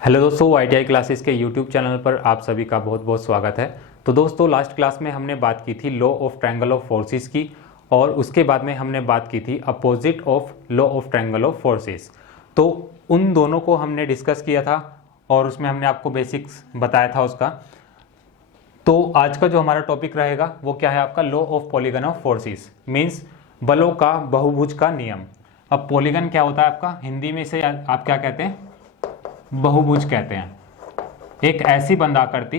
Hello दोस्तों, ITI classes के YouTube channel पर आप सभी का बहुत बहुत स्वागत है। तो दोस्तों, लास्ट क्लास में हमने बात की थी law of triangle of forces की, और उसके बाद में हमने बात की थी opposite of law of triangle of forces. तो उन दोनों को हमने डिस्कस किया था और उसमें हमने आपको बेसिक्स बताया था उसका। तो आज का जो हमारा टॉपिक रहेगा वो क्या है, आपका law of polygon of forces, means बलों का बहुभुज का नियम। अब पॉलीगन क्या होता है आपका, हिंदी में इसे आप क्या कहते हैं, बहुभुज कहते हैं। एक ऐसी बंधाकृति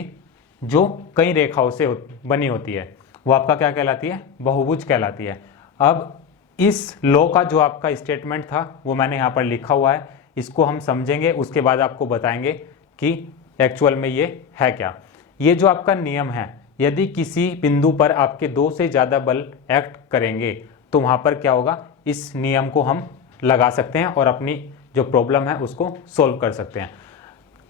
जो कई रेखाओं से बनी होती है, वो आपका क्या कहलाती है, बहुभुज कहलाती है। अब इस लॉ का जो आपका स्टेटमेंट था वो मैंने यहाँ पर लिखा हुआ है, इसको हम समझेंगे, उसके बाद आपको बताएंगे कि एक्चुअल में ये है क्या। ये जो आपका नियम है, यदि किसी बिंदु पर आपके दो से ज़्यादा बल एक्ट करेंगे तो वहाँ पर क्या होगा, इस नियम को हम लगा सकते हैं और अपनी जो प्रॉब्लम है उसको सोल्व कर सकते हैं।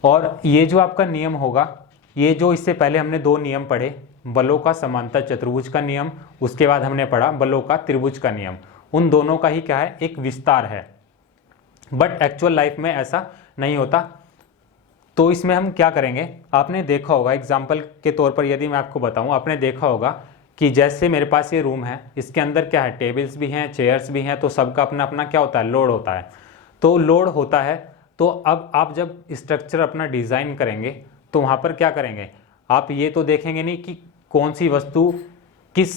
और ये जो आपका नियम होगा, ये जो इससे पहले हमने दो नियम पढ़े, बलों का समांतर चतुर्भुज का नियम, उसके बाद हमने पढ़ा बलों का त्रिभुज का नियम। उन दोनों का ही क्या है, एक विस्तार है, बट एक्चुअल लाइफ में ऐसा नहीं होता। तो इसमें हम क्या करेंगे, आपने देखा होगा एग्जाम्पल के तौर पर, यदि मैं आपको बताऊं, आपने देखा होगा कि जैसे मेरे पास ये रूम है, इसके अंदर क्या है, टेबल्स भी हैं, चेयर्स भी हैं, तो सबका अपना अपना क्या होता है, लोड होता है। तो लोड होता है, तो अब आप जब स्ट्रक्चर अपना डिज़ाइन करेंगे तो वहाँ पर क्या करेंगे, आप ये तो देखेंगे नहीं कि कौन सी वस्तु किस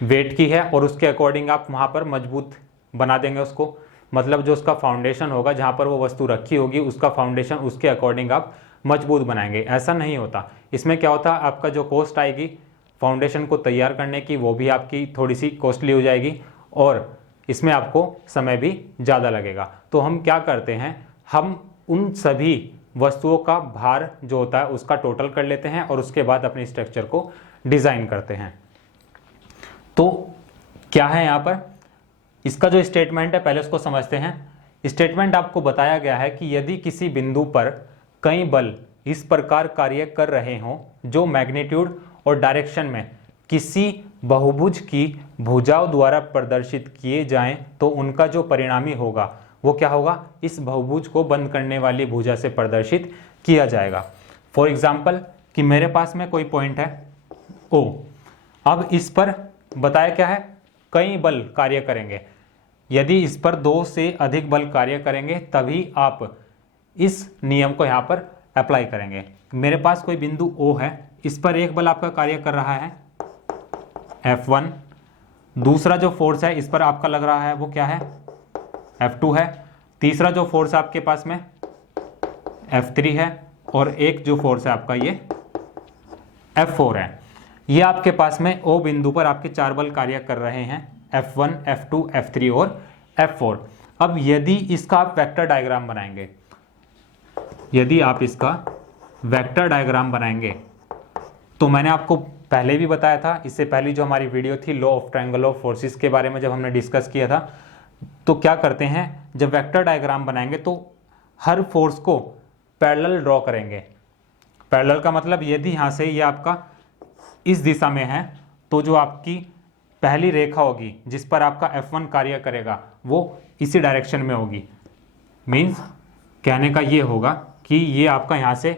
वेट की है और उसके अकॉर्डिंग आप वहाँ पर मजबूत बना देंगे उसको। मतलब जो उसका फाउंडेशन होगा, जहाँ पर वो वस्तु रखी होगी, उसका फाउंडेशन उसके अकॉर्डिंग आप मजबूत बनाएंगे, ऐसा नहीं होता। इसमें क्या होता है, आपका जो कॉस्ट आएगी फाउंडेशन को तैयार करने की, वो भी आपकी थोड़ी सी कॉस्टली हो जाएगी और इसमें आपको समय भी ज़्यादा लगेगा। तो हम क्या करते हैं, हम उन सभी वस्तुओं का भार जो होता है उसका टोटल कर लेते हैं और उसके बाद अपने स्ट्रक्चर को डिज़ाइन करते हैं। तो क्या है यहाँ पर, इसका जो स्टेटमेंट है पहले उसको समझते हैं। स्टेटमेंट आपको बताया गया है कि यदि किसी बिंदु पर कई बल इस प्रकार कार्य कर रहे हों जो मैग्नीट्यूड और डायरेक्शन में किसी बहुभुज की भुजाओं द्वारा प्रदर्शित किए जाएं, तो उनका जो परिणामी होगा वो क्या होगा, इस बहुभुज को बंद करने वाली भुजा से प्रदर्शित किया जाएगा। फॉर एग्जाम्पल कि मेरे पास में कोई पॉइंट है O, अब इस पर बताया क्या है, कई बल कार्य करेंगे। यदि इस पर दो से अधिक बल कार्य करेंगे तभी आप इस नियम को यहाँ पर अप्लाई करेंगे। मेरे पास कोई बिंदु O है, इस पर एक बल आपका कार्य कर रहा है F1, दूसरा जो फोर्स है इस पर आपका लग रहा है वो क्या है, F2 है, तीसरा जो फोर्स आपके पास में F3 है, और एक जो फोर्स है आपका ये F4 है। ये आपके पास में O बिंदु पर आपके चार बल कार्य कर रहे हैं, F1, F2, F3 और F4। अब यदि इसका आप वेक्टर डायग्राम बनाएंगे, यदि आप इसका वेक्टर डायग्राम बनाएंगे, तो मैंने आपको पहले भी बताया था, इससे पहले जो हमारी वीडियो थी law of triangle of forces के बारे में जब हमने डिस्कस किया था, तो क्या करते हैं, जब वेक्टर डायग्राम बनाएंगे तो हर फोर्स को पैरेलल ड्रॉ करेंगे। पैरेलल का मतलब यदि यहाँ से ये आपका इस दिशा में है तो जो आपकी पहली रेखा होगी जिस पर आपका F1 कार्य करेगा वो इसी डायरेक्शन में होगी। मीन्स कहने का ये होगा कि ये आपका यहाँ से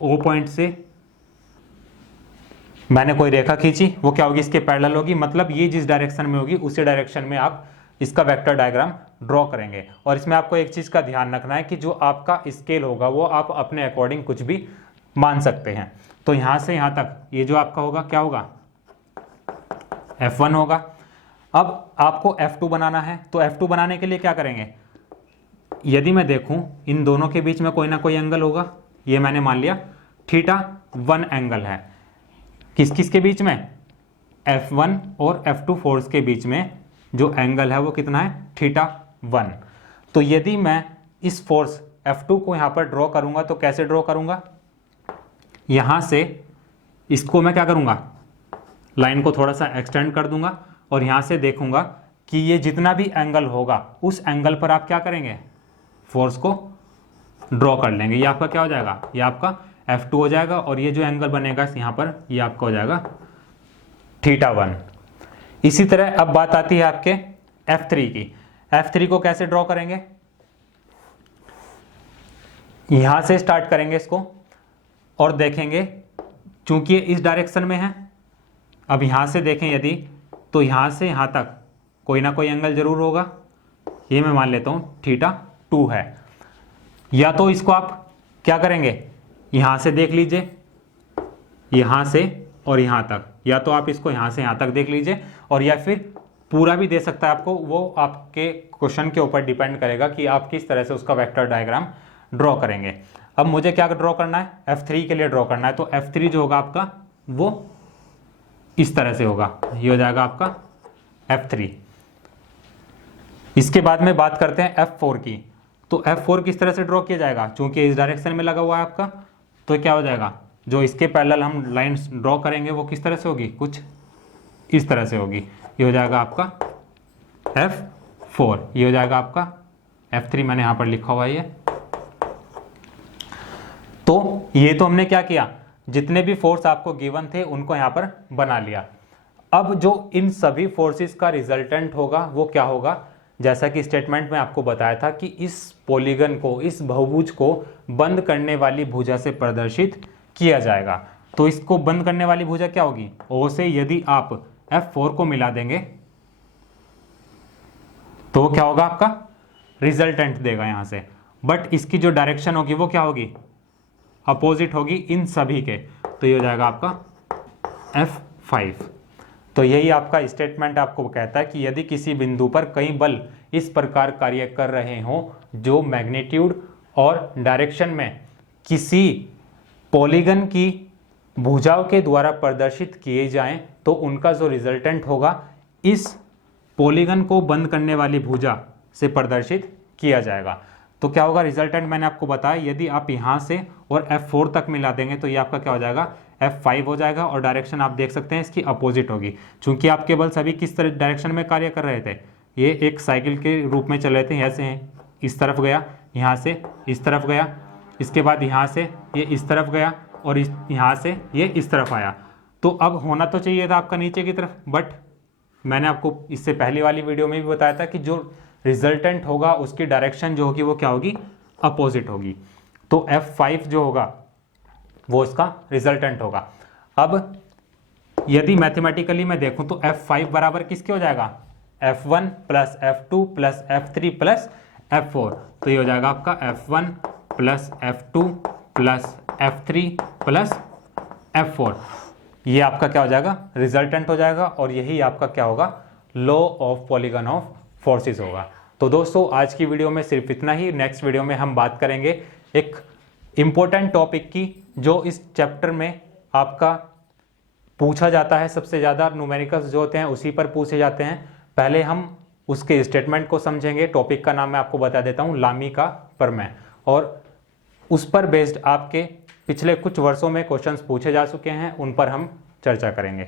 O पॉइंट से मैंने कोई रेखा खींची, वो क्या होगी, इसके पैरेलल होगी। मतलब ये जिस डायरेक्शन में होगी उसी डायरेक्शन में आप इसका वेक्टर डायग्राम ड्रॉ करेंगे। और इसमें आपको एक चीज़ का ध्यान रखना है कि जो आपका स्केल होगा वो आप अपने अकॉर्डिंग कुछ भी मान सकते हैं। तो यहाँ से यहाँ तक ये जो आपका होगा क्या होगा, F1 होगा। अब आपको F2 बनाना है, तो F2 बनाने के लिए क्या करेंगे, यदि मैं देखूं इन दोनों के बीच में कोई ना कोई एंगल होगा, ये मैंने मान लिया θ1 एंगल है। किस किस के बीच में, F1 और F2 फोर्स के बीच में जो एंगल है वो कितना है, θ1। तो यदि मैं इस फोर्स F2 को यहाँ पर ड्रॉ करूँगा तो कैसे ड्रॉ करूँगा, यहाँ से इसको मैं क्या करूँगा, लाइन को थोड़ा सा एक्सटेंड कर दूंगा और यहाँ से देखूंगा कि ये जितना भी एंगल होगा उस एंगल पर आप क्या करेंगे, फोर्स को ड्रॉ कर लेंगे। ये आपका क्या हो जाएगा, ये आपका F2 हो जाएगा, और ये जो एंगल बनेगा यहाँ पर ये आपका हो जाएगा θ1। इसी तरह अब बात आती है आपके F3 की। F3 को कैसे ड्रॉ करेंगे, यहाँ से स्टार्ट करेंगे इसको और देखेंगे, चूंकि ये इस डायरेक्शन में है, अब यहाँ से देखें यदि, तो यहाँ से यहाँ तक कोई ना कोई एंगल जरूर होगा। ये मैं मान लेता हूँ θ2 है। या तो इसको आप क्या करेंगे, यहाँ से देख लीजिए, यहाँ से और यहाँ तक, या तो आप इसको यहाँ से यहाँ तक देख लीजिए, और या फिर पूरा भी दे सकता है आपको, वो आपके क्वेश्चन के ऊपर डिपेंड करेगा कि आप किस तरह से उसका वेक्टर डायग्राम ड्रॉ करेंगे। अब मुझे क्या ड्रॉ करना है, F3 के लिए ड्रॉ करना है, तो F3 जो होगा आपका वो इस तरह से होगा, ये हो जाएगा आपका F3। इसके बाद में बात करते हैं F4 की। तो F4 किस तरह से ड्रॉ किया जाएगा, चूंकि इस डायरेक्शन में लगा हुआ है आपका, तो क्या हो जाएगा, जो इसके पैरेलल हम लाइंस ड्रॉ करेंगे वो किस तरह से होगी, कुछ इस तरह से होगी। ये हो जाएगा आपका F4, ये हो जाएगा आपका F3, मैंने यहां पर लिखा हुआ है ये। तो ये तो हमने क्या किया, जितने भी फोर्स आपको गिवन थे उनको यहां पर बना लिया। अब जो इन सभी फोर्सेस का रिजल्टेंट होगा वो क्या होगा, जैसा कि स्टेटमेंट में आपको बताया था कि इस पॉलीगन को, इस बहुभुज को बंद करने वाली भुजा से प्रदर्शित किया जाएगा। तो इसको बंद करने वाली भुजा क्या होगी, O से यदि आप F4 को मिला देंगे तो क्या होगा, आपका रिजल्टेंट देगा यहां से। बट इसकी जो डायरेक्शन होगी वो क्या होगी, अपोजिट होगी इन सभी के, तो ये हो जाएगा आपका F5। तो यही आपका स्टेटमेंट आपको कहता है कि यदि किसी बिंदु पर कई बल इस प्रकार कार्य कर रहे हों जो मैग्नीट्यूड और डायरेक्शन में किसी पॉलीगन की भुजाओं के द्वारा प्रदर्शित किए जाएं, तो उनका जो रिजल्टेंट होगा इस पॉलीगन को बंद करने वाली भुजा से प्रदर्शित किया जाएगा। तो क्या होगा रिजल्टेंट, मैंने आपको बताया, यदि आप यहाँ से और F4 तक मिला देंगे तो ये आपका क्या हो जाएगा, F5 हो जाएगा, और डायरेक्शन आप देख सकते हैं इसकी अपोजिट होगी। चूंकि आपके बल सभी किस तरह डायरेक्शन में कार्य कर रहे थे, ये एक साइकिल के रूप में चल रहे थे, ऐसे इस तरफ गया, यहाँ से इस तरफ गया, इसके बाद यहाँ से ये इस तरफ गया, और यहाँ से ये इस तरफ आया। तो अब होना तो चाहिए था आपका नीचे की तरफ, बट मैंने आपको इससे पहली वाली वीडियो में भी बताया था कि जो रिजल्टेंट होगा उसकी डायरेक्शन जो होगी वो क्या होगी, अपोजिट होगी। तो F5 जो होगा वो इसका रिजल्टेंट होगा। अब यदि मैथमेटिकली मैं देखूं तो F5 बराबर किसके हो जाएगा, F1 plus F2 plus F3 plus F4। तो ये हो जाएगा आपका F1 plus F2 plus F3 plus F4। ये आपका क्या हो जाएगा, रिजल्टेंट हो जाएगा, और यही आपका क्या होगा, law of polygon of forces होगा। तो दोस्तों आज की वीडियो में सिर्फ इतना ही। नेक्स्ट वीडियो में हम बात करेंगे एक इम्पोर्टेंट टॉपिक की जो इस चैप्टर में आपका पूछा जाता है, सबसे ज़्यादा न्यूमेरिकल्स जो होते हैं उसी पर पूछे जाते हैं। पहले हम उसके स्टेटमेंट को समझेंगे। टॉपिक का नाम मैं आपको बता देता हूँ, लामी का प्रमेय, और उस पर बेस्ड आपके पिछले कुछ वर्षों में क्वेश्चंस पूछे जा चुके हैं, उन पर हम चर्चा करेंगे।